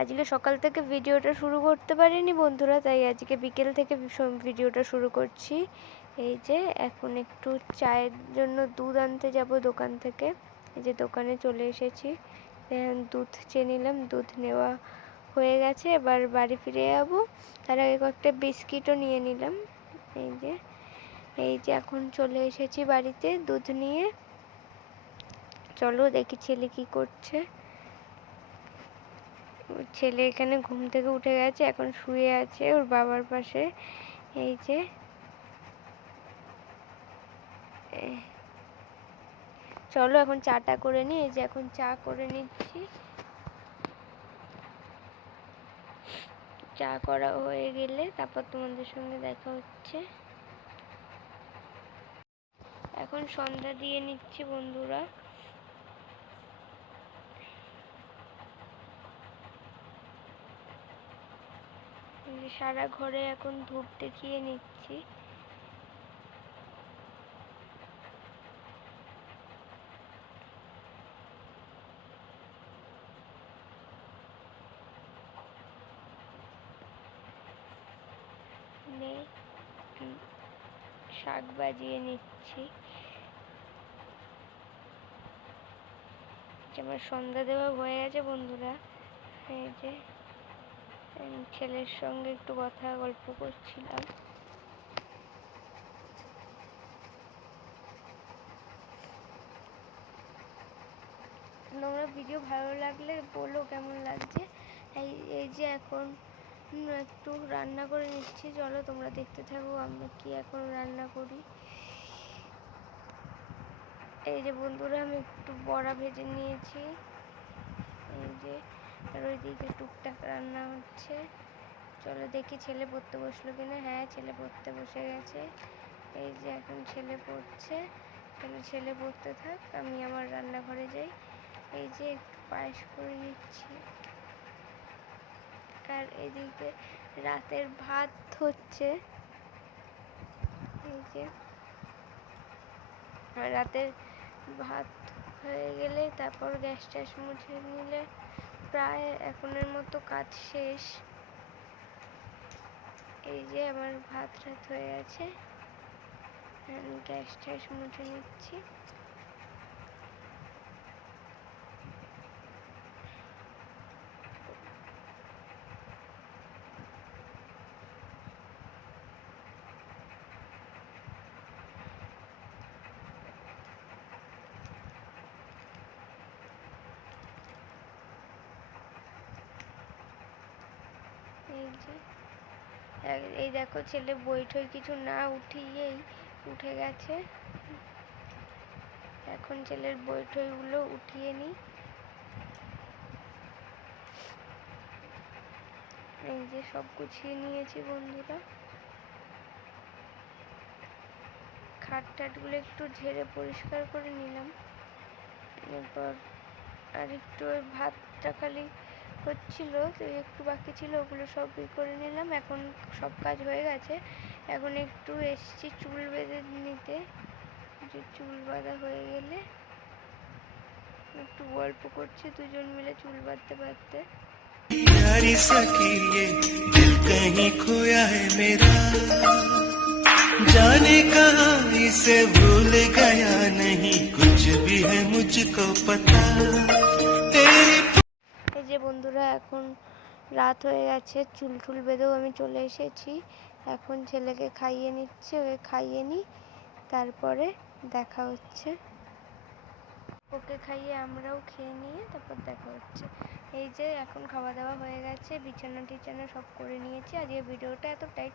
আজকে সকাল থেকে ভিডিওটা শুরু করতে পারিনি বন্ধুরা, তাই আজকে বিকেল থেকে ভিডিওটা শুরু করছি। এই যে এখন একটু চায়ের জন্য দুধ আনতে যাব দোকান থেকে। এই যে দোকানে চলে এসেছি। দুধ চেয়ে নিলাম, দুধ নেওয়া হয়ে গেছে, এবার বাড়ি ফিরে যাব। তার আগে কয়েকটা বিস্কিটও নিয়ে নিলাম। এই যে এই যে এখন চলে এসেছি বাড়িতে দুধ নিয়ে। চলো দেখি ছেলে কি করছে। ছেলে এখানে ঘুম থেকে উঠে গেছে, এখন শুয়ে আছে ওর বাবার পাশে। এই যে। চলো এখন চাটা করে নিই এই যে এখন চা করে নিচ্ছি। চা করা হয়ে গেলে তারপর তোমাদের সঙ্গে দেখা হচ্ছে। এখন সন্ধ্যা দিয়ে নিচ্ছি বন্ধুরা এই সারা ঘরে এখন ধূপ দেখিয়ে নিচ্ছি। শাক বাজিয়ে নিচ্ছি। যে আমার সন্ধ্যা দেওয়া হয়ে গেছে বন্ধুরা। এই যে ছেলের সঙ্গে একটু কথা গল্প করছিলাম। তোমরা ভিডিও ভালো লাগলে বলো কেমন লাগছে? এই এই যে এখন একটু রান্না করে নিচ্ছি। চলো তোমরা দেখতে থাকো আমি কি এখন রান্না করি। এই যে বন্ধুরা, আমি একটু বড়া ভেজে নিয়েছি। এই যে আর ওইদিকে টুকটাক রান্না হচ্ছে। চলো দেখি ছেলে পড়তে বসল কিনা। হ্যাঁ ছেলে পড়তে বসে গেছে। এই যে এখন ছেলে পড়ছে। তাহলে ছেলে পড়তে থাক, আমি আমার রান্নাঘরে যাই। এই যে একটু পায়েস করে নিচ্ছি। আর এদিকে রাতের ভাত হচ্ছে। এই যে। রাতের ভাত হয়ে গেলে তারপর গ্যাস ট্যাস মুছে নিলে প্রায় এখনের মতো কাজ শেষ। এই যে আমার ভাত টাত হয়ে গেছে। গ্যাস ট্যাস মুছে নিচ্ছি। এক- এই দেখো ছেলে বই টই কিছু না উঠিয়েই উঠে গেছে। এখন ছেলের বই টইগুলো উঠিয়ে নিই। এই যে সব গুছিয়ে নিয়েছি বন্ধুরা। খাট টাটগুলো একটু ঝেড়ে পরিষ্কার করে নিলাম। এরপর আর একটু ওই ভাতটা খালি হচ্ছিল তো একটু বাকি ছিল ওগুলো সব ই করে নিলাম এখন সব কাজ হয়ে গেছে এখন একটু এসছি চুল বেঁধে নিতে যে চুল বাঁধা হয়ে গেলে একটু গল্প করছি দুজন মিলে চুল বাঁধতে বাঁধতে प्यारी सखी ये दिल कहीं खोया है मेरा जाने कहा इसे भूल गया नहीं कुछ भी है मुझको पता तेरी এই যে বন্ধুরা, এখন রাত হয়ে গেছে, চুল টুল বেঁধেও আমি চলে এসেছি। এখন ছেলেকে খাইয়ে নিচ্ছে, ওকে খাইয়ে নিই, তারপরে দেখা হচ্ছে। ওকে খাইয়ে আমরাও খেয়ে নিয়ে তারপর দেখা হচ্ছে। এই যে, এখন খাওয়া দাওয়া হয়ে গেছে, বিছানা টিছানা সব করে নিয়েছি। আজকে ভিডিওটা এতটাই